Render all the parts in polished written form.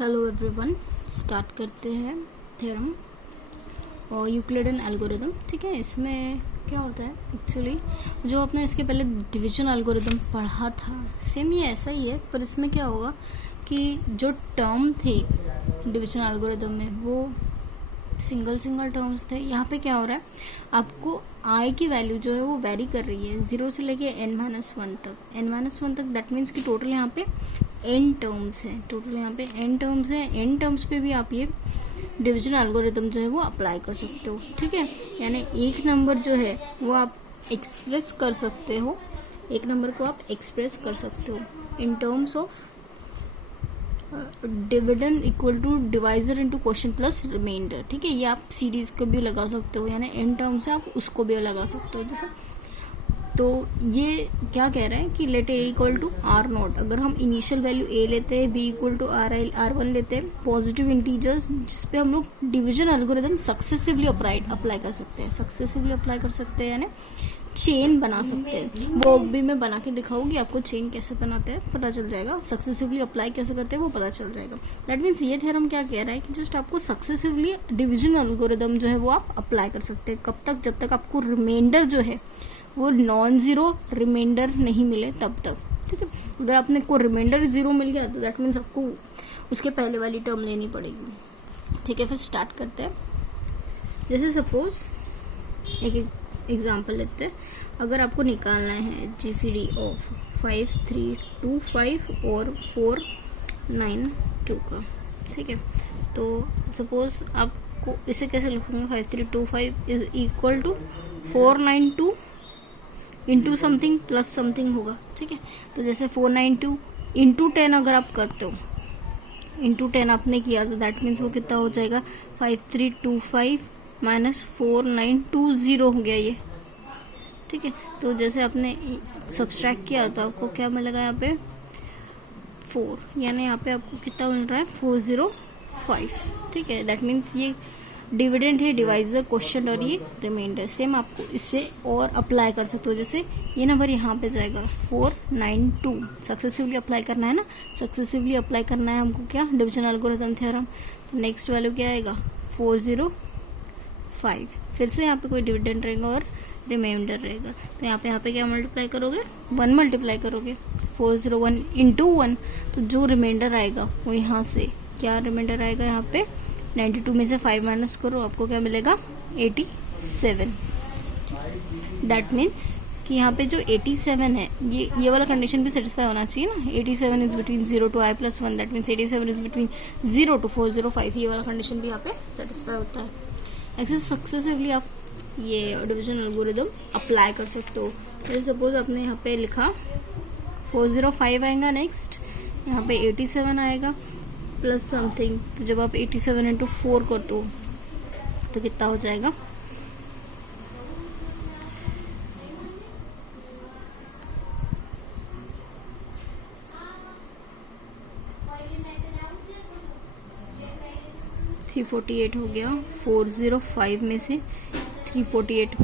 Hello everyone, start करते हैं theorem और यूक्लिडियन एल्गोरिदम। ठीक है, इसमें क्या होता है एक्चुअली जो आपने इसके पहले डिवीजन एल्गोरिदम पढ़ा था सेम ये ऐसा ही है, पर इसमें क्या होगा कि जो टर्म थे डिवीजन एल्गोरिदम में वो सिंगल टर्म्स थे। यहाँ पे क्या हो रहा है, आपको आई की वैल्यू जो है वो वेरी कर रही है 0 से लेके n-1 तक। दैट मीन्स कि टोटल यहाँ पे n टर्म्स हैं। n टर्म्स पे भी आप ये डिवीजन एल्गोरिदम जो है वो अप्लाई कर सकते हो। ठीक है, यानी एक नंबर जो है वो आप एक्सप्रेस कर सकते हो, एक नंबर को आप एक्सप्रेस कर सकते हो in terms of dividend equal to divisor into quotient plus remainder. ठीक है, ये आप सीरीज को भी लगा सकते हो, यानी n टर्म से आप उसको भी लगा सकते हो जैसे। तो ये क्या कह रहा है कि late a equal to r0। अगर हम इनिशियल वैल्यू a लेते हैं, b इक्वल टू r1 लेते हैं, पॉजिटिव इंटीजर्स जिसपे हम लोग डिवीजन एल्गोरिदम सक्सेसिवली अप्लाई कर सकते हैं, यानी चेन बना सकते हैं। वो भी मैं बना के दिखाऊंगी आपको, चेन कैसे बनाते हैं पता चल जाएगा, सक्सेसिवली अप्लाई कैसे करते हैं वो पता चल जाएगा। दैट मीन्स ये थ्योरम क्या कह रहा है कि जस्ट आपको सक्सेसिवली डिवीजन एल्गोरिदम जो है वो आप अप्लाई कर सकते हैं। कब तक? जब तक आपको रिमाइंडर जो है वो नॉन जीरो रिमाइंडर नहीं मिले तब तक। ठीक है, अगर आपने को रिमाइंडर 0 मिल गया तो दैट मीन्स आपको उसके पहले वाली टर्म लेनी पड़ेगी। ठीक है, फिर स्टार्ट करते हैं। जैसे सपोज एक एग्जाम्पल लेते हैं। अगर आपको निकालना है GCD ऑफ 5, 3, 2, 5 और 4, 9, 2 का। ठीक है, तो सपोज आपको इसे कैसे लिखूंगे, 5, 3, 2, 5 is equal to 4, 9, 2 into something plus something होगा। ठीक है, तो जैसे 4, 9, 2 इंटू 10 अगर आप करते हो, इंटू 10 आपने किया तो दैट मीन्स वो कितना हो जाएगा, 5, 3, 2, 5 माइनस 4, 9, 2 0 हो गया ये। ठीक है, तो जैसे आपने सब्सट्रैक्ट किया तो आपको क्या मिलेगा यहाँ पे 4, यानी यहाँ पे आपको कितना मिल रहा है 405। ठीक है, दैट मीन्स ये डिविडेंड है, डिवाइजर, क्वोशिएंट और ये रिमाइंडर। सेम आपको इससे और अप्लाई कर सकते हो, जैसे ये नंबर यहाँ पे जाएगा 492। सक्सेसिवली अप्लाई करना है ना, सक्सेसिवली अप्लाई करना है हमको क्या, डिवीजन एल्गोरिथम थ्योरम। तो नेक्स्ट वैल्यू क्या आएगा 405। फिर से यहाँ पे कोई डिविडेंड रहेगा और रिमाइंडर रहेगा, तो यहाँ पे क्या मल्टीप्लाई करोगे, 1 मल्टीप्लाई करोगे, 401 इंटू 1। तो जो रिमाइंडर आएगा वो यहाँ से क्या रिमाइंडर आएगा, यहाँ पे 92 में से 5 माइनस करो, आपको क्या मिलेगा 87। दैट मीन्स कि यहाँ पे जो 87 है ये वाला कंडीशन भी सेटिस्फाई होना चाहिए ना। 87 is between 0 to i+1, that means 87 is between 0 to 405। ये वाला कंडीशन भी यहाँ पे सेटिस्फाई होता है। ऐसे सक्सेसिवली आप ये डिवीजन एल्गोरिदम अप्लाई कर सकते हो। जैसे सपोज आपने यहाँ पे लिखा 405 आएगा, नेक्स्ट यहाँ पे 87 आएगा प्लस समथिंग। तो जब आप 87 इंटू 4 कर दो तो कितना हो जाएगा, $348 हो गया। 405 में से 348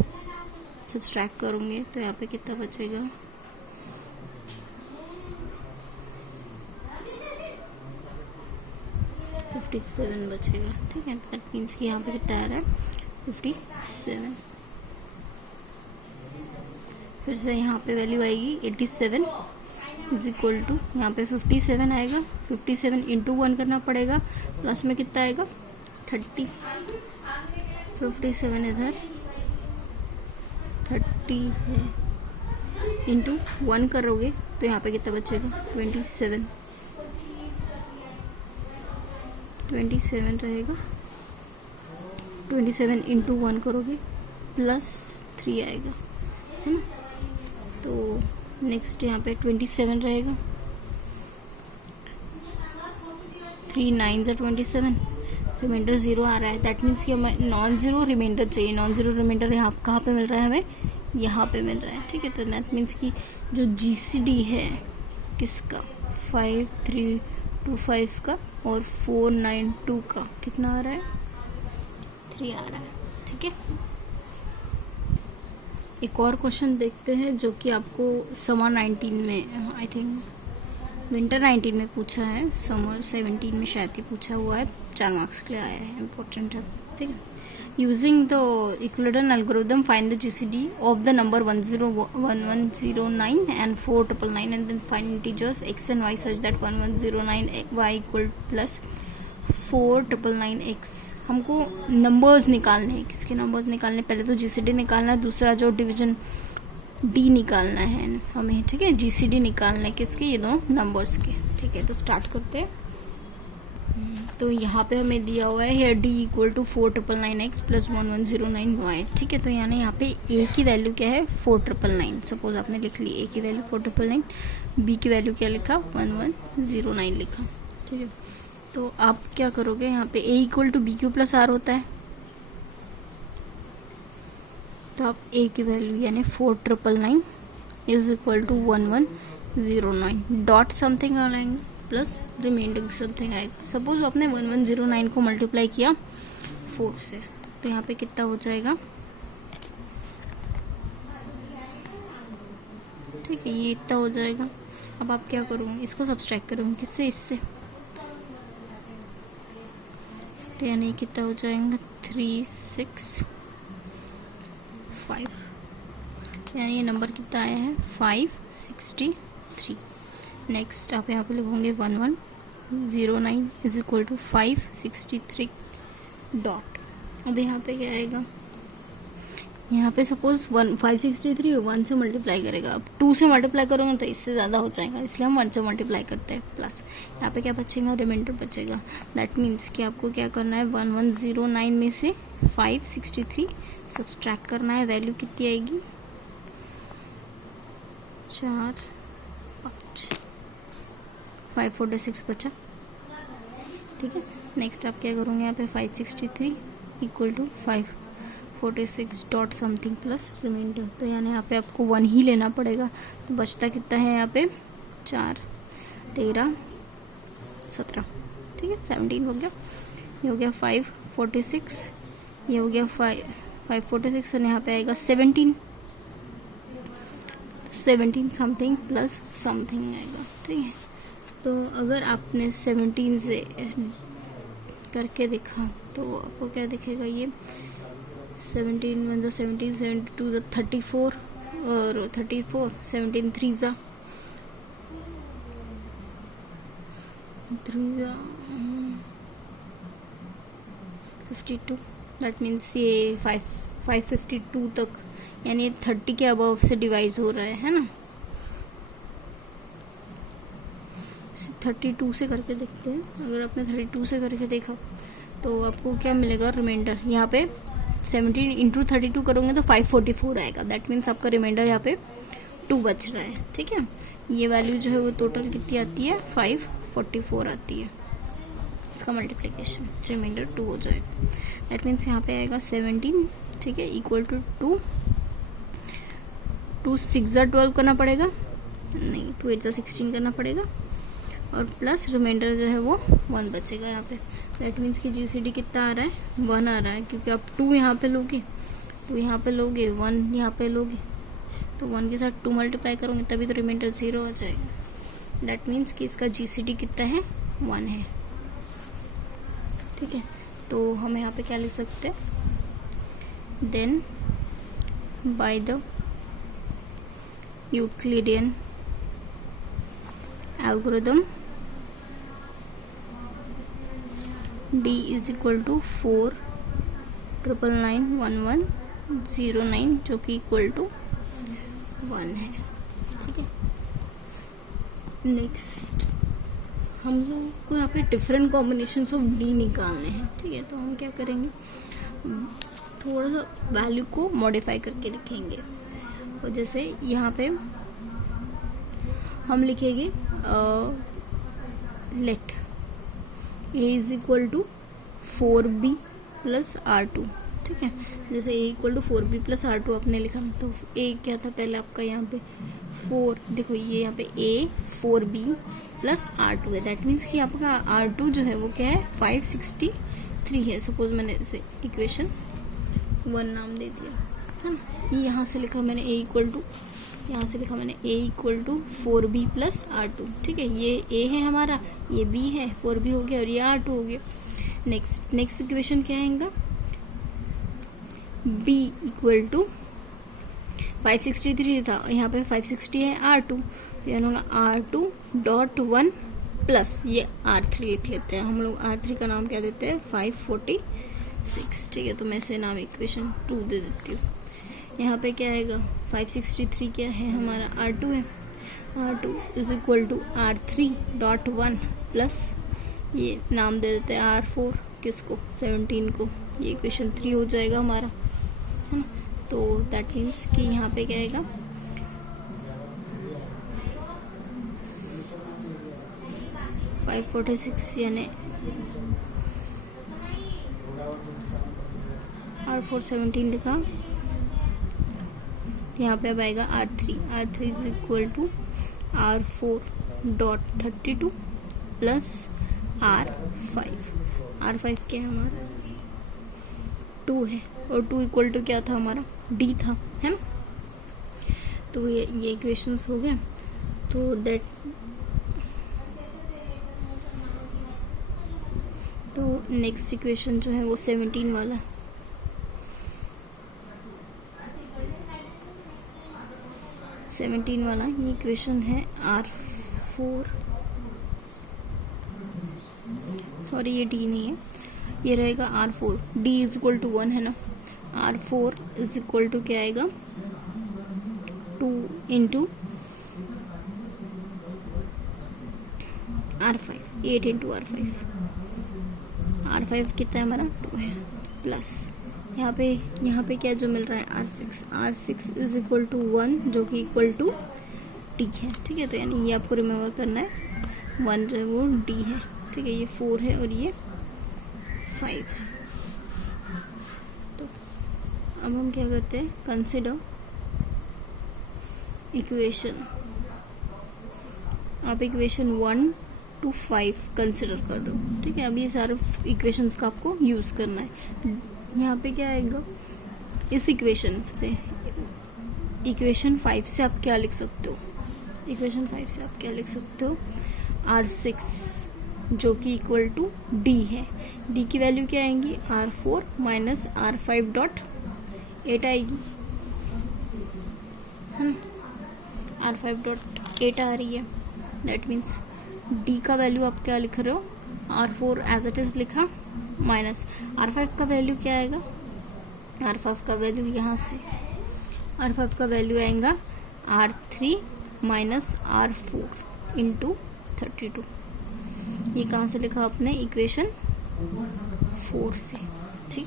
सब्सट्रैक्ट करूंगे तो यहाँ पे कितना बचेगा, 57 बचेगा। ठीक है, दैट मीन्स कि यहाँ पे कितना आ रहा है 57। फिर से यहाँ पे वैल्यू आएगी 87 इज इक्वल टू, यहाँ पे 57 आएगा, 57 इंटू 1 करना पड़ेगा, प्लस में कितना आएगा 30। 57 इधर 30 है, इंटू 1 करोगे तो यहाँ पे कितना बचेगा 27 रहेगा। 27 इंटू 1 करोगे प्लस 3 आएगा, है ना। तो नेक्स्ट यहाँ पे 27 रहेगा, 3 9 ज़ा 27, रिमाइंडर 0 आ रहा है। दैट मीन्स कि हमें नॉन ज़ीरो रिमाइंडर चाहिए। नॉन ज़ीरो रिमाइंडर यहाँ कहाँ पे मिल रहा है, हमें यहाँ पे मिल रहा है। ठीक है, तो दैट मीन्स कि जो GCD है किसका, 5, 3, 2, 5 का और 4, 9, 2 का कितना आ रहा है, 3 आ रहा है। ठीक है, एक और क्वेश्चन देखते हैं जो कि आपको सवा 19 में आई थिंक विंटर 19 में पूछा है, समर 17 में शायद ही पूछा हुआ है, 4 मार्क्स के लिए आया है, इम्पोर्टेंट है, ठीक है। Using the equilateral algorithm find the GCD of the number 1109 and 4999 and then find integers x and y such that 1109y equal plus 4999x। हमको नंबर्स निकालने हैं, किसके नंबर्स निकालने, पहले तो जीसीडी निकालना है, दूसरा जो डिवीजन डी निकालना है हमें, ठीक है। जीसीडी निकालना है किसके, ये दोनों नंबर्स के, ठीक है। तो स्टार्ट करते हैं। तो यहाँ पे हमें दिया हुआ है here D equal to 4999x plus 1109y, ठीक है। तो यानी यहाँ पे ए की वैल्यू क्या है 4999, सपोज आपने लिख ली ए की वैल्यू 4999, बी की वैल्यू क्या लिखा 1109 लिखा, ठीक है। तो आप क्या करोगे, यहाँ पे A equal to B Q plus R होता है, तो आप ए की वैल्यू यानी 4999 is equal to 1109 dot something लगाएंगे प्लस रिमाइंडिंग समथिंग आएगा। सपोज आपने 1109 को मल्टीप्लाई किया 4 से, तो यहाँ पे कितना हो जाएगा, ठीक है, ये इतना हो जाएगा। अब आप क्या करोगे, इसको सब्सट्रैक्ट करोगे किससे, इससे, तो यानी कितना हो जाएगा 365, यानी ये नंबर कितना आया है 563। नेक्स्ट आप यहाँ पे लिखोगे 1109 इज इक्वल टू 563 डॉट। अब यहाँ पे क्या आएगा, यहाँ पे सपोज 563 1 से मल्टीप्लाई करेगा, अब 2 से मल्टीप्लाई करोगे तो इससे ज़्यादा हो जाएगा, इसलिए हम 1 से मल्टीप्लाई करते हैं प्लस। यहाँ पे क्या बचेगा, रिमाइंडर बचेगा। दैट मीन्स कि आपको क्या करना है 1109 में से 563 सब्सट्रैक्ट करना है, वैल्यू कितनी आएगी 4 5 546 बचा, ठीक है। नेक्स्ट आप क्या करोगे, यहाँ पे 563 equal to 546 dot something plus remainder, तो यानी यहाँ पे आपको 1 ही लेना पड़ेगा। तो बचता कितना है यहाँ पे 4 13 17, ठीक है, 17 हो गया, ये हो गया 546, ये हो गया 546 और यहाँ पे आएगा 17 समथिंग प्लस समथिंग आएगा, ठीक है। तो अगर आपने 17 से करके देखा तो आपको क्या दिखेगा, ये 17 1 ज़ा 17 72 ज़ा 34 और 34 17 3 ज़ा 52, दैट मीन्स ये 552 तक, यानी 30 के अबव से डिवाइड हो रहा है ना। 32 से करके देखते हैं, अगर आपने 32 से करके देखा तो आपको क्या मिलेगा रिमाइंडर, यहाँ पे 17 इंटू 32 करोगे तो 544 आएगा। दैट मीन्स आपका रिमाइंडर यहाँ पे 2 बच रहा है, ठीक है। ये वैल्यू जो है वो टोटल कितनी आती है 544 आती है, इसका मल्टीप्लिकेशन रिमाइंडर 2 हो जाएगा। दैट मीन्स यहाँ पे आएगा 17, ठीक है, इक्वल टू 2 6 ज़ा 12 करना पड़ेगा, नहीं 2 8 ज़ा 16 करना पड़ेगा, और प्लस रिमाइंडर जो है वो 1 बचेगा यहाँ पे। दैट मीन्स कि जीसीडी कितना आ रहा है 1 आ रहा है, क्योंकि आप 2 यहाँ पे लोगे, 2 यहाँ पे लोगे, 1 यहाँ पे लोगे, तो 1 के साथ 2 मल्टीप्लाई करोगे तभी तो रिमाइंडर 0 आ जाएगा। दैट मीन्स कि इसका जीसीडी कितना है 1 है, ठीक है। तो हम यहाँ पे क्या लिख सकते हैं, then by the Euclidean algorithm D is equal to 4991109 जो कि इक्वल टू 1 है, ठीक है। नेक्स्ट हम लोग को यहाँ पे डिफरेंट कॉम्बिनेशंस ऑफ D निकालने हैं, ठीक है। तो हम क्या करेंगे, थोड़ा सा वैल्यू को मॉडिफाई करके लिखेंगे। और जैसे यहाँ पे हम लिखेंगे let a is equal to 4b plus R2, ठीक है। जैसे a equal to 4b plus R2 आपने लिखा, तो a क्या था पहले आपका यहाँ पे 4, देखो ये यहाँ पे a 4b प्लस R2 है। दैट मीन्स कि आपका R2 जो है वो क्या है 563 है। सपोज मैंने इसे इक्वेशन 1 नाम दे दिया है ना, ये यहाँ से लिखा मैंने a इक्वल टू यहाँ से लिखा मैंने a equal to 4b plus R2, ठीक है। ये a है हमारा, ये b है, 4b हो गया और ये R2 हो गया। नेक्स्ट इक्वेशन क्या आएगा, b इक्वल टू 563 था, यहाँ पे 560 है R2, तो यानी होगा R2 डॉट 1 प्लस ये R3 लिख लेते हैं हम लोग। R3 का नाम क्या देते हैं, 546, ठीक है। तो मैं इसे नाम इक्वेशन 2 दे देती हूँ। यहाँ पे क्या आएगा, 563 क्या है हमारा, R2 है। R2 is equal to R3 dot 1 plus ये नाम दे देते हैं R4, किसको, 17 को। ये इक्वेशन 3 हो जाएगा हमारा, है ना। तो दैट मीन्स कि यहाँ पे क्या आएगा, $546 यानी R4 17 लिखा, तो यहाँ पे अब आएगा R3 is equal to R4 dot 32 plus R5 क्या है हमारा, 2 है, और 2 इक्वल टू क्या था हमारा, D था, है ना। तो ये इक्वेशंस हो गए। तो नेक्स्ट इक्वेशन जो है वो 17 वाला, ये इक्वेशन है R4, सॉरी ये D नहीं है, ये रहेगा R4, D is equal to 1 है ना। R4 इज इक्वल टू क्या आएगा, 2 इंटू R5, 8 इंटू R5 कितना है हमारा, 2 है, प्लस यहाँ पे क्या जो मिल रहा है, R6 इज इक्वल टू 1 जो कि इक्वल टू D है, ठीक है। तो यानी ये आपको रिमेम्बर करना है, 1 जो है वो D है, ठीक है। ये 4 है और ये 5 है। तो अब हम क्या करते हैं, कंसिडर इक्वेशन, आप इक्वेशन 1 to 5 कंसिडर कर रहे हो, ठीक है। अब ये सारे इक्वेशंस का आपको यूज करना है। यहाँ पे क्या आएगा, इस इक्वेशन से, इक्वेशन 5 से आप क्या लिख सकते हो, R6 जो कि इक्वल टू D है, D की वैल्यू क्या आएंगी, R4 माइनस R5 डॉट 8 आएगी, R5 डॉट 8 आ रही है। दैट मीन्स D का वैल्यू आप क्या लिख रहे हो, R4 एज इट इज लिखा, माइनस R5 का वैल्यू क्या आएगा, R5 का वैल्यू यहाँ से, R5 का वैल्यू आएगा R3 माइनस R4 इंटू 32। ये कहाँ से लिखा आपने, इक्वेशन 4 से, ठीक।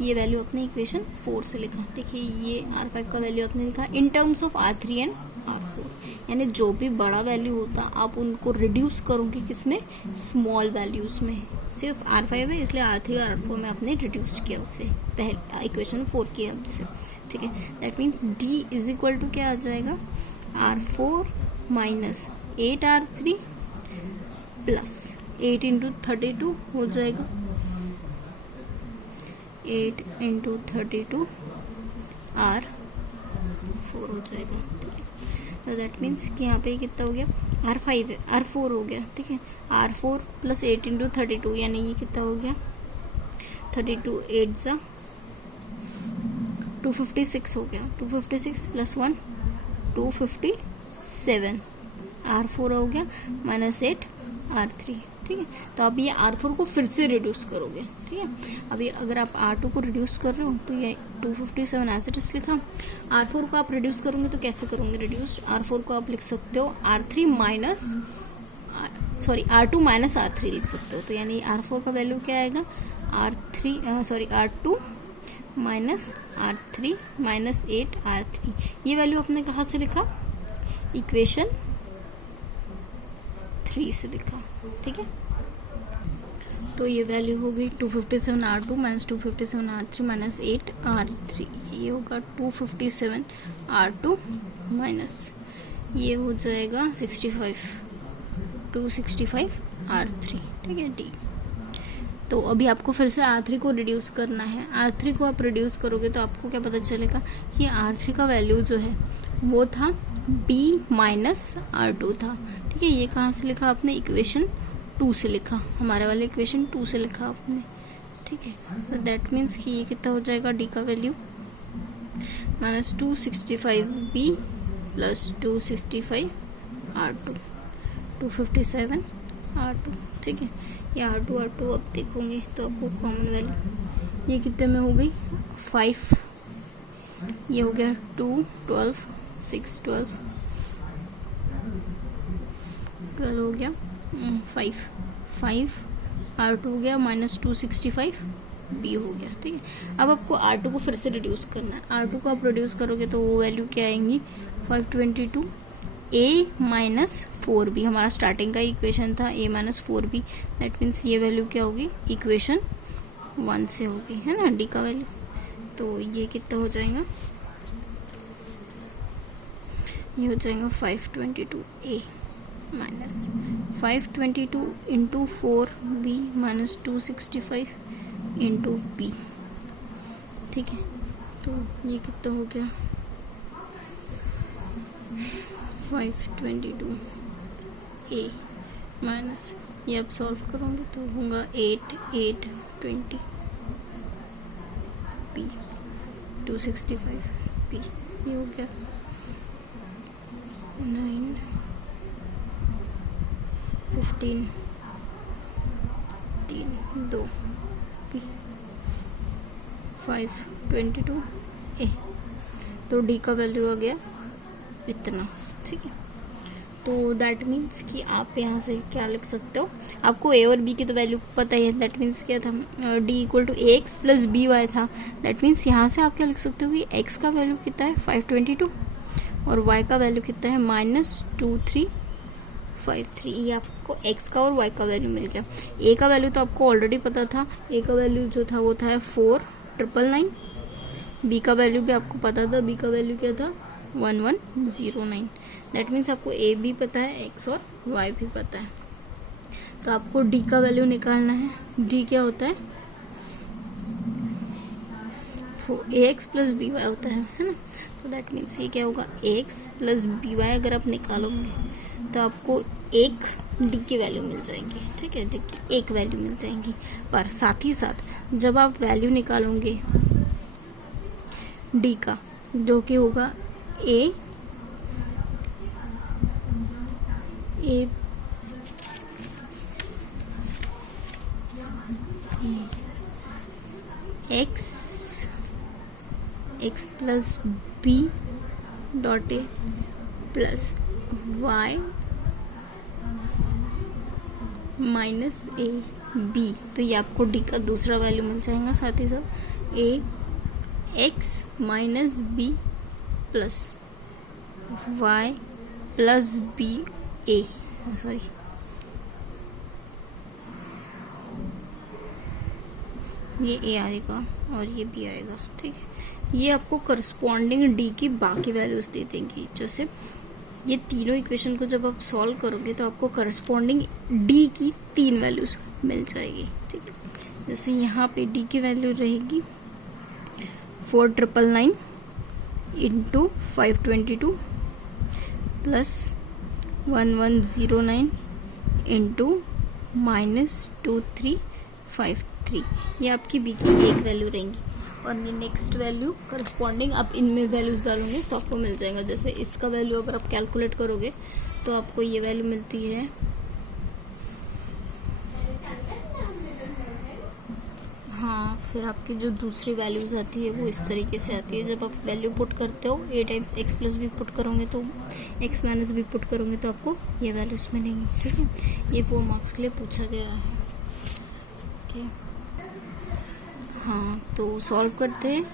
ये वैल्यू अपने इक्वेशन 4 से लिखा। देखिए ये R5 का वैल्यू आपने लिखा इन terms of R3 and R4, यानी जो भी बड़ा वैल्यू होता आप उनको रिड्यूस करोगे किसमें, स्मॉल वैल्यूज में। सिर्फ R5 है इसलिए R3 और R4 में आपने रिड्यूस किया उसे पहले इक्वेशन 4 की हेल्प से, ठीक है। That means D is equal to क्या आ जाएगा, R4 minus 8R3 plus 8 into 32 हो जाएगा, 8 इंटू 32 R4 हो जाएगा, ठीक है। तो दैट मीन्स कि यहाँ पे कितना हो गया, R5 है, R4 हो गया, ठीक है। R4 प्लस 8 इंटू 32 यानी ये कितना हो गया, 32 8 जा 256 हो गया, 256 प्लस 1 257, R4 हो गया माइनस 8 R3, ठीक है। तो अब ये R4 को फिर से रिड्यूस करोगे, ठीक है। अभी अगर आप R2 को रिड्यूस कर रहे हो तो ये 257 एज इट इज लिखा। R4 को आप रिड्यूस करोगे तो कैसे करोगे रिड्यूस, R4 को आप लिख सकते हो R2 माइनस R3 लिख सकते हो। तो यानी R4 का वैल्यू क्या आएगा, R2 minus R3 minus 8 R3। ये वैल्यू आपने कहाँ से लिखा, इक्वेशन 3 से लिखा, ठीक है। तो ये वैल्यू होगी 257 R2 minus 257 R3 minus 8 R3। ये होगा 257 R2 माइनस ये हो जाएगा 265 R3, ठीक है, D। तो अभी आपको फिर से R3 को रिड्यूस करना है। R3 को आप रिड्यूस करोगे तो आपको क्या पता चलेगा कि R3 का वैल्यू जो है वो था b माइनस R2 था, ठीक है। ये कहाँ से लिखा आपने, इक्वेशन 2 से लिखा, हमारे वाले इक्वेशन 2 से लिखा आपने, ठीक है। तो दैट मीन्स कि ये कितना हो जाएगा, d का value minus 265b plus 265 R2, 257 R2, ठीक है। ये R2 अब देखोगे तो आपको कॉमन वैल्यू ये कितने में हो गई, 5, ये हो गया 2, 12, 6, 12 हो गया, 5 R2 हो गया माइनस 265 B हो गया, ठीक है। अब आपको R2 को फिर से रिड्यूस करना है। R2 को आप रिड्यूस करोगे तो वो वैल्यू क्या आएंगी, 522 A माइनस 4B, हमारा स्टार्टिंग का इक्वेशन था A minus 4B, that means ये वैल्यू क्या होगी, इक्वेशन 1 से होगी, है ना, D का वैल्यू। तो ये कितना हो जाएगा, ये हो जाएगा 522 A minus 522 into 4B minus 265 into B, ठीक है। तो ये कितना हो गया, 522 A माइनस, ये अब सॉल्व करोगे तो होगा 8, 8, 20 B, 265 B, ये हो गया 9, 15, 3, 2 B, 522 A। तो D का वैल्यू आ गया इतना, ठीक है। तो दैट मीन्स कि आप यहाँ से क्या लिख सकते हो, आपको A और B की तो वैल्यू पता ही है, दैट मीन्स क्या था, D equal to AX plus BY था, दैट मीन्स यहाँ से आप क्या लिख सकते हो कि X का वैल्यू कितना है 522 और Y का वैल्यू कितना है माइनस 2353। ये आपको X का और Y का वैल्यू मिल गया। A का वैल्यू तो आपको ऑलरेडी पता था, A का वैल्यू जो था वो था 4999, B का वैल्यू भी आपको पता था, B का वैल्यू क्या था 1109, दैट मीन्स आपको A भी पता है, X और Y भी पता है। तो आपको D का वैल्यू निकालना है, D क्या होता है, AX प्लस BY होता है ना। तो दैट मीन्स ये क्या होगा, AX प्लस BY अगर आप निकालोगे तो आपको एक D की वैल्यू मिल जाएगी, ठीक है, D की एक वैल्यू मिल जाएगी। पर साथ ही साथ जब आप वैल्यू निकालोगे D का, जो कि होगा A X plus B dot A plus Y minus A B, तो ये आपको D का दूसरा वैल्यू मिल जाएगा। साथ ही साथ A X minus B plus Y plus B A, sorry ये A आएगा और ये B आएगा, ठीक है। ये आपको करस्पॉन्डिंग D की बाकी वैल्यूज दे देंगी। जैसे ये तीनों इक्वेशन को जब आप सॉल्व करोगे तो आपको करस्पॉन्डिंग D की 3 वैल्यूज मिल जाएगी, ठीक है। जैसे यहाँ पे D की वैल्यू रहेगी 4999 इंटू 522 प्लस 1109 इंटू माइनस 2353, ये आपकी B की एक वैल्यू रहेंगी। और नेक्स्ट वैल्यू करस्पॉन्डिंग आप इनमें वैल्यूज डालोगे तो आपको मिल जाएगा। जैसे इसका वैल्यू अगर आप कैलकुलेट करोगे तो आपको ये वैल्यू मिलती है, हाँ, फिर आपकी जो दूसरी वैल्यूज आती है वो इस तरीके से आती है। जब आप वैल्यू पुट करते हो A times X plus B put करोगे तो X माइनस B पुट करोगे तो आपको ये वैल्यूज मिलेंगी, ठीक है। ये 4 मार्क्स के लिए पूछा गया है, ओके। हाँ, तो सॉल्व करते हैं।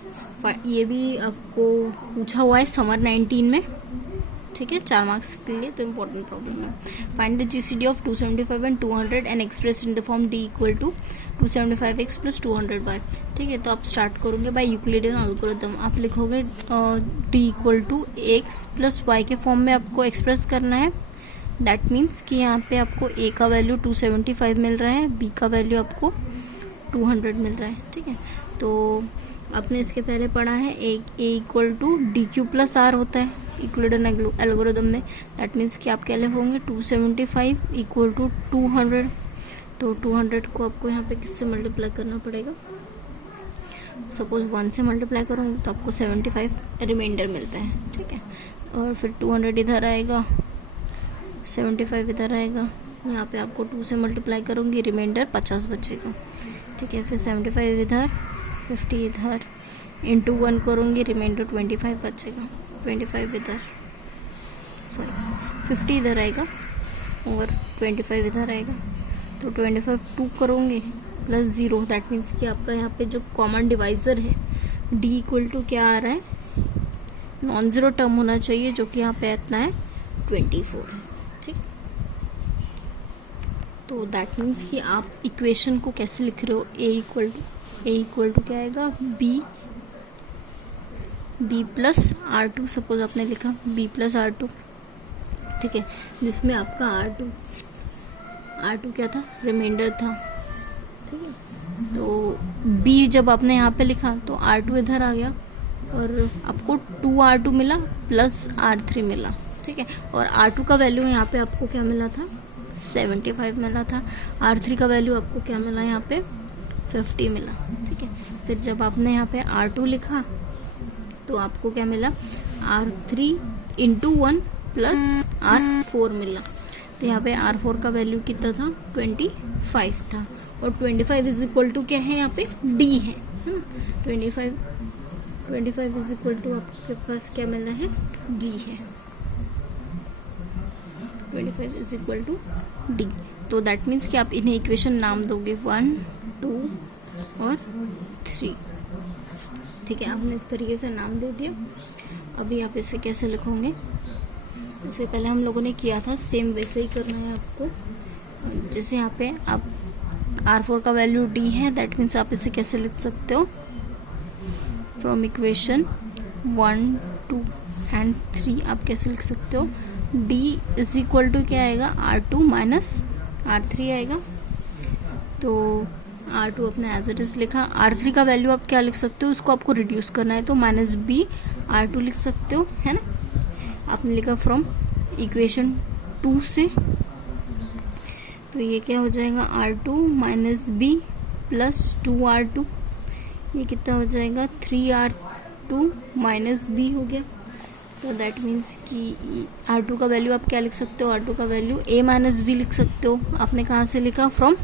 ये भी आपको पूछा हुआ है समर 19 में, ठीक है, 4 मार्क्स के लिए, तो इम्पोर्टेंट प्रॉब्लम है। Find the GCD of 275 and 200 and express in the form D equal to 275x plus 200y, ठीक है। तो आप स्टार्ट करोगे बाय यूक्लिडियन एल्गोरिथम। आप लिखोगे D equal to x plus y के फॉर्म में आपको एक्सप्रेस करना है। दैट मीन्स कि यहाँ पे आपको A का वैल्यू 275 मिल रहा है, B का वैल्यू आपको 200 मिल रहा है, ठीक है। तो आपने इसके पहले पढ़ा है A equal to D Q plus R होता है यूक्लिडियन एल्गोरिदम में। दैट मीन्स कि आप क्या लिखोगे 275 इक्वल टू 200। तो 200 को आपको यहाँ पे किससे मल्टीप्लाई करना पड़ेगा, सपोज 1 से मल्टीप्लाई करूँगी तो आपको 75 रिमाइंडर मिलता है, ठीक है। और फिर 200 इधर आएगा, 75 इधर आएगा, यहाँ पे आपको 2 से मल्टीप्लाई करूँगी, रिमाइंडर 50 बचेगा, ठीक है। फिर 75 इधर, 50 इधर, इंटू 1 करूँगी, रिमाइंडर 25 बचेगा, 25 इधर, सॉरी 50 इधर आएगा और 25 इधर आएगा। तो 25 2 करोगे प्लस 0, दैट मीन्स कि आपका यहाँ पे जो कॉमन डिवाइज़र है d इक्वल टू क्या आ रहा है, नॉन ज़ीरो टर्म होना चाहिए, जो कि यहाँ पे इतना है 24, ठीक। तो दैट मीन्स कि आप इक्वेशन को कैसे लिख रहे हो, a इक्वल टू क्या आएगा, b प्लस R2, सपोज आपने लिखा b प्लस R2, ठीक है, जिसमें आपका R2 क्या था, रिमाइंडर था, ठीक है। तो b जब आपने यहाँ पे लिखा तो R2 इधर आ गया और आपको 2R2 मिला प्लस R3 मिला, ठीक है। और R2 का वैल्यू यहाँ पे आपको क्या मिला था, 75 मिला था। R3 का वैल्यू आपको क्या मिला, यहाँ पे 50 मिला, ठीक है। फिर जब आपने यहाँ पे R2 लिखा तो आपको क्या मिला, R3 इंटू 1 प्लस R4 मिला। तो यहाँ पे R4 का वैल्यू कितना था, 25 था। और 25 इज इक्वल टू क्या है, यहाँ पे D है ना, 25 इज इक्वल टू आपके पास क्या मिला है, D है, 25 इज इक्वल टू D। तो दैट मीन्स कि आप इन्हें इक्वेशन नाम दोगे 1, 2 और 3, ठीक है। आपने इस तरीके से नाम दे दिया। अभी आप इसे कैसे लिखोगे, इससे पहले हम लोगों ने किया था, सेम वैसे ही करना है आपको। जैसे यहाँ पे आप R4 का वैल्यू D है, दैट मीन्स आप इसे कैसे लिख सकते हो, फ्रॉम इक्वेशन 1, 2 एंड 3 आप कैसे लिख सकते हो, D इज इक्वल टू क्या आएगा, R2 माइनस R3 आएगा। तो R2 अपने एज इट इज लिखा, R3 का वैल्यू आप क्या लिख सकते हो, उसको आपको रिड्यूस करना है तो माइनस B R2 लिख सकते हो, है ना। आपने लिखा फ्रॉम इक्वेशन 2 से, तो ये क्या हो जाएगा, R2 minus B plus 2R2, ये कितना हो जाएगा, 3R2 माइनस B हो गया। तो दैट मीन्स कि R2 का वैल्यू आप क्या लिख सकते हो, R2 का वैल्यू A माइनस B लिख सकते हो। आपने कहाँ से लिखा, फ्रॉम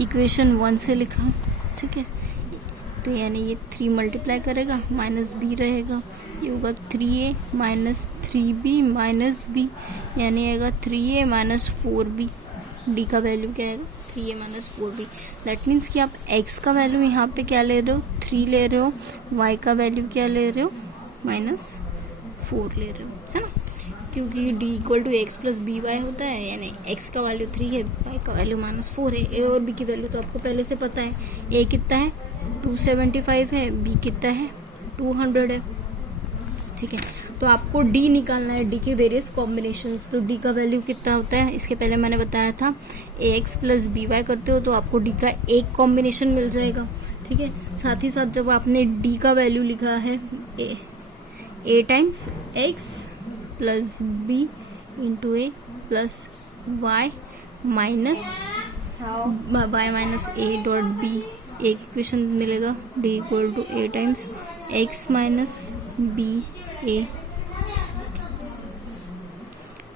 इक्वेशन 1 से लिखा, ठीक है। तो यानी ये 3 मल्टीप्लाई करेगा, माइनस B रहेगा, ये होगा 3A minus 3B minus B, यानी आएगा 3A माइनस 4B। D का वैल्यू क्या आएगा, 3A minus 4B। That means कि आप X का वैल्यू यहाँ पे क्या ले रहे हो, 3 ले रहे हो, Y का वैल्यू क्या ले रहे हो, माइनस 4 ले रहे हो, है ना। क्योंकि D equal to x plus b y होता है, यानी X का वैल्यू 3 है, Y का वैल्यू माइनस 4 है। A और B की वैल्यू तो आपको पहले से पता है, A कितना है 275 है, B कितना है 200 है, ठीक है। तो आपको D निकालना है, D के वेरियस कॉम्बिनेशंस। तो D का वैल्यू कितना होता है, इसके पहले मैंने बताया था, AX प्लस BY करते हो तो आपको D का एक कॉम्बिनेशन मिल जाएगा, ठीक है। साथ ही साथ जब आपने D का वैल्यू लिखा है A times X plus B into A plus Y minus Y minus A dot B, एक इक्वेशन मिलेगा, D equal to A times X minus B A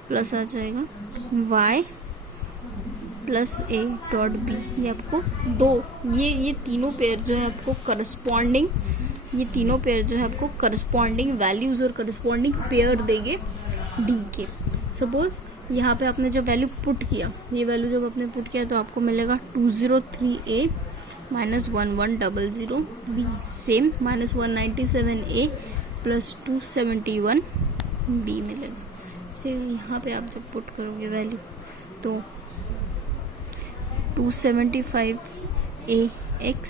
plus आ जाएगा Y plus A dot B। ये आपको ये तीनों pair जो है आपको करस्पॉन्डिंग, ये तीनों पेयर जो है आपको करस्पॉन्डिंग वैल्यूज़ और करस्पॉन्डिंग पेयर देंगे D के। सपोज यहाँ पे आपने जब वैल्यू पुट किया, ये वैल्यू जब आपने पुट किया तो आपको मिलेगा 203A minus 1100B, same minus 197A plus 271B मिलेगा। फिर यहाँ पे आप जब पुट करोगे वैल्यू तो 275AX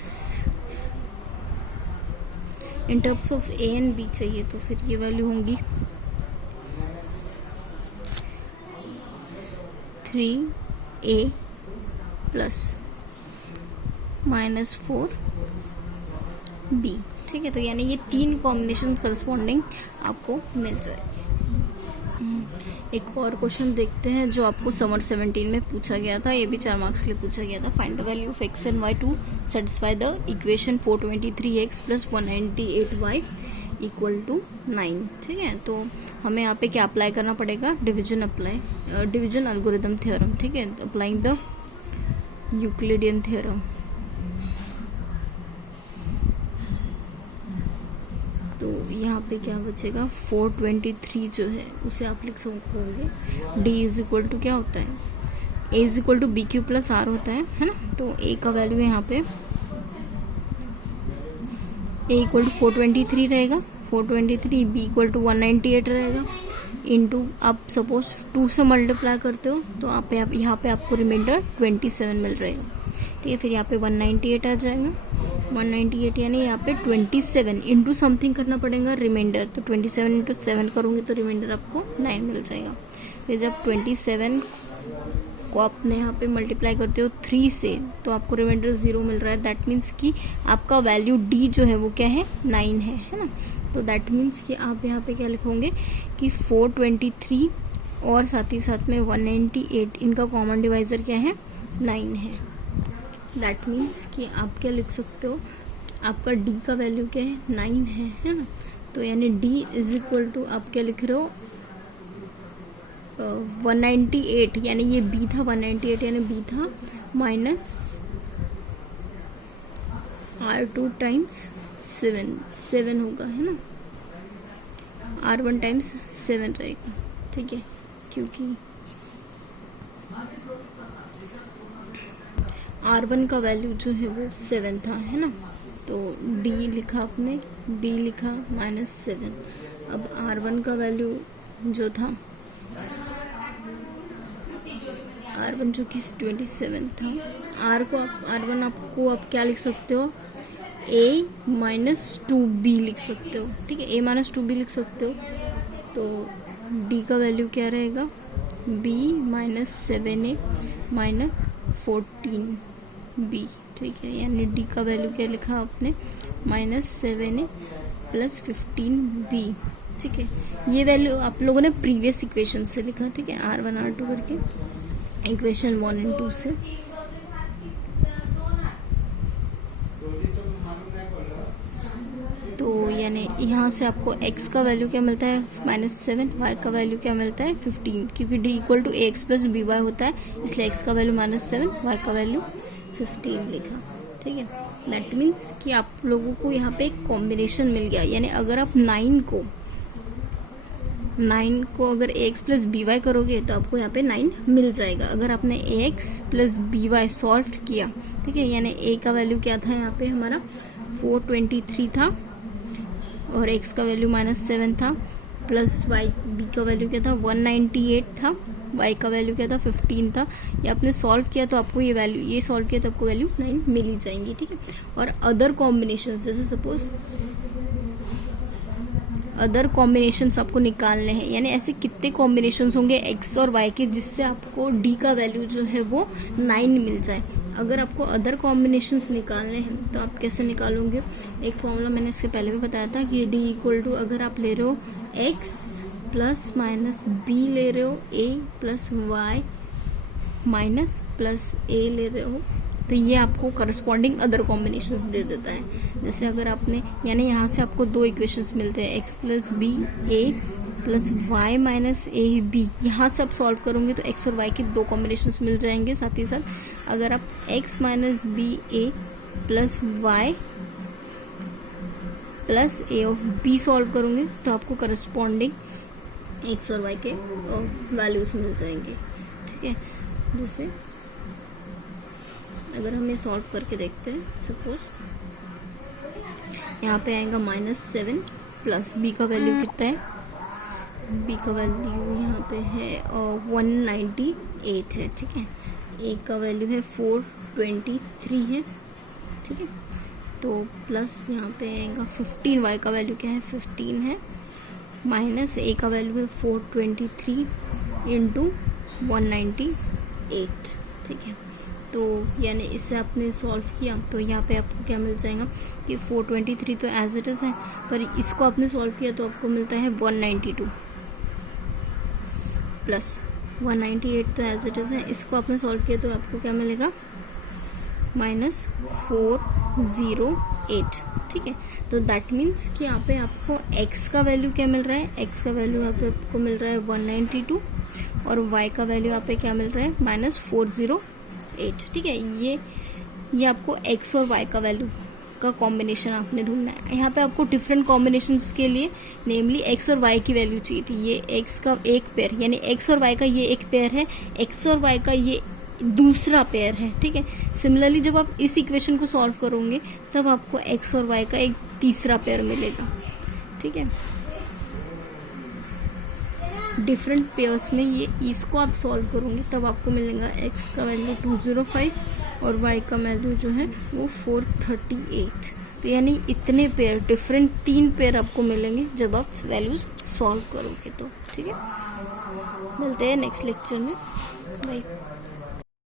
in terms of A and B चाहिए, तो फिर ये वैल्यू होंगी 3A प्लस -4b, ठीक है। तो यानी ये 3 कॉम्बिनेशन करस्पॉन्डिंग आपको मिल जाएगी। एक और क्वेश्चन देखते हैं जो आपको समर 17 में पूछा गया था, ये भी 4 मार्क्स के लिए पूछा गया था। Find the value of x and y to satisfy the equation 423x + 198y = 9, ठीक है। तो हमें यहाँ पे क्या अप्लाई करना पड़ेगा, डिवीजन एल्गोरिथम थ्योरम, ठीक है। Applying the Euclidean theorem. तो यहाँ पे क्या बचेगा, 423 जो है उसे आप लिख सकोगे d = क्या होता है, a = bq + r होता है ना। तो a का वैल्यू यहाँ पे a = 423 रहेगा, 423, b = 198 रहेगा, इंटू आप सपोज 2 से मल्टीप्लाई करते हो तो आप यहाँ पे आपको रिमाइंडर 27 मिल रहेगा, ठीक है। फिर यहाँ पे 198 आ जाएगा, 198 यानी यहाँ पे 27 इंटू समथिंग करना पड़ेगा रिमाइंडर, तो 27 × 7 करोगे तो रिमाइंडर आपको 9 मिल जाएगा। फिर जब 27 को आपने यहाँ पे मल्टीप्लाई करते हो 3 से तो आपको रिमाइंडर 0 मिल रहा है। दैट मीन्स कि आपका वैल्यू d जो है वो क्या है, 9 है ना। तो दैट मीन्स कि आप यहाँ पे क्या लिखोगे कि 423 और साथ ही साथ में 198, इनका कॉमन डिवाइज़र क्या है, 9 है। दैट मीन्स कि आप क्या लिख सकते हो, आपका d का वैल्यू क्या है, 9 है ना। तो यानी d = आप क्या लिख रहे हो, 198, यानी ये b था 198, यानी b था -r2 × 7 होगा, है ना। r1 × 7 रहेगा, ठीक है, क्योंकि r1 का वैल्यू जो है वो 7 था, है ना। तो d लिखा आपने, b लिखा -7। अब r1 का वैल्यू जो था, r1 जो कि 27 था, r1 आपको आप क्या लिख सकते हो, a - 2b लिख सकते हो, ठीक है, a - 2b लिख सकते हो। तो d का वैल्यू क्या रहेगा, b - 7a - 14b, ठीक है। यानी d का वैल्यू क्या लिखा आपने, -7a + 15b, ठीक है। ये वैल्यू आप लोगों ने प्रीवियस इक्वेशन से लिखा, ठीक है, r1 r2 करके इक्वेशन 1 और 2 से। तो यानी यहाँ से आपको x का वैल्यू क्या मिलता है, -7, y का वैल्यू क्या मिलता है, 15, क्योंकि d = ax + by होता है, इसलिए x का वैल्यू -7, y का वैल्यू 15 लिखा, ठीक है। दैट मीन्स कि आप लोगों को यहाँ पे एक कॉम्बिनेशन मिल गया, यानी अगर आप 9 को अगर ax + by करोगे तो आपको यहाँ पे 9 मिल जाएगा। अगर आपने ax + by सॉल्व किया, ठीक है, यानी a का वैल्यू क्या था यहाँ पे हमारा 423 था, और x का वैल्यू -7 था, प्लस b का वैल्यू क्या था, 198 था, y का वैल्यू क्या था, 15 था। ये आपने सॉल्व किया तो आपको ये सॉल्व किया तो आपको वैल्यू 9 मिल ही जाएंगी, ठीक है। और अदर कॉम्बिनेशन, जैसे सपोज अदर कॉम्बिनेशंस आपको निकालने हैं, यानी ऐसे कितने कॉम्बिनेशंस होंगे x और y के जिससे आपको d का वैल्यू जो है वो 9 मिल जाए। अगर आपको अदर कॉम्बिनेशंस निकालने हैं तो आप कैसे निकालोगे, एक फॉर्मूला मैंने इसके पहले भी बताया था कि d = अगर आप ले रहे हो x ± b ले रहे हो, a + y + a ले रहे हो, तो ये आपको करस्पॉन्डिंग अदर कॉम्बिनेशंस दे देता है। जैसे अगर आपने, यानी यहाँ से आपको 2 इक्वेशंस मिलते हैं, x + b a + y - a b। यहाँ से आप सॉल्व करोगे तो x और y के 2 कॉम्बिनेशंस मिल जाएंगे। साथ ही साथ अगर आप x - b a + y + a of b solve करोगे तो आपको करस्पॉन्डिंग x और y के वैल्यूज मिल जाएंगे, ठीक है। जैसे अगर हम ये सॉल्व करके देखते हैं, सपोज यहाँ पे आएगा -7 प्लस b का वैल्यू कितना है, b का वैल्यू यहाँ पे है 198 है, ठीक है। a का वैल्यू है 423 है, ठीक है। तो प्लस यहाँ पे आएगा 15, y का वैल्यू क्या है, 15 है, माइनस a का वैल्यू है 423 × 198, ठीक है। तो यानी इससे आपने सॉल्व किया तो यहाँ पे आपको क्या मिल जाएगा कि 423 तो एज इट इज़ है, पर इसको आपने सॉल्व किया तो आपको मिलता है 192 प्लस 198 तो एज इट इज़ है, इसको आपने सॉल्व किया तो आपको क्या मिलेगा -408। ठीक है, तो दैट मीन्स कि यहाँ पे आपको x का वैल्यू क्या मिल रहा है, x का वैल्यू यहाँ पे आपको मिल रहा है 192 और y का वैल्यू यहाँ पे क्या मिल रहा है -408। ठीक है, ये आपको x और y का वैल्यू का कॉम्बिनेशन आपने ढूंढना है। यहाँ पे आपको डिफरेंट कॉम्बिनेशंस के लिए नेमली x और y की वैल्यू चाहिए थी। ये x का एक पेयर यानी x और y का ये एक पेयर है, x और y का ये दूसरा पेयर है। ठीक है, सिमिलरली जब आप इस इक्वेशन को सॉल्व करोगे तब आपको x और y का एक तीसरा पेयर मिलेगा। ठीक है, डिफरेंट पेयर्स में ये इसको आप सॉल्व करोगे तब आपको मिलेगा x का वैल्यू 205 और y का वैल्यू जो है वो 438। तो यानी इतने पेयर डिफरेंट 3 पेयर आपको मिलेंगे जब आप वैल्यूज सॉल्व करोगे तो। ठीक है, मिलते हैं नेक्स्ट लेक्चर में, बाय।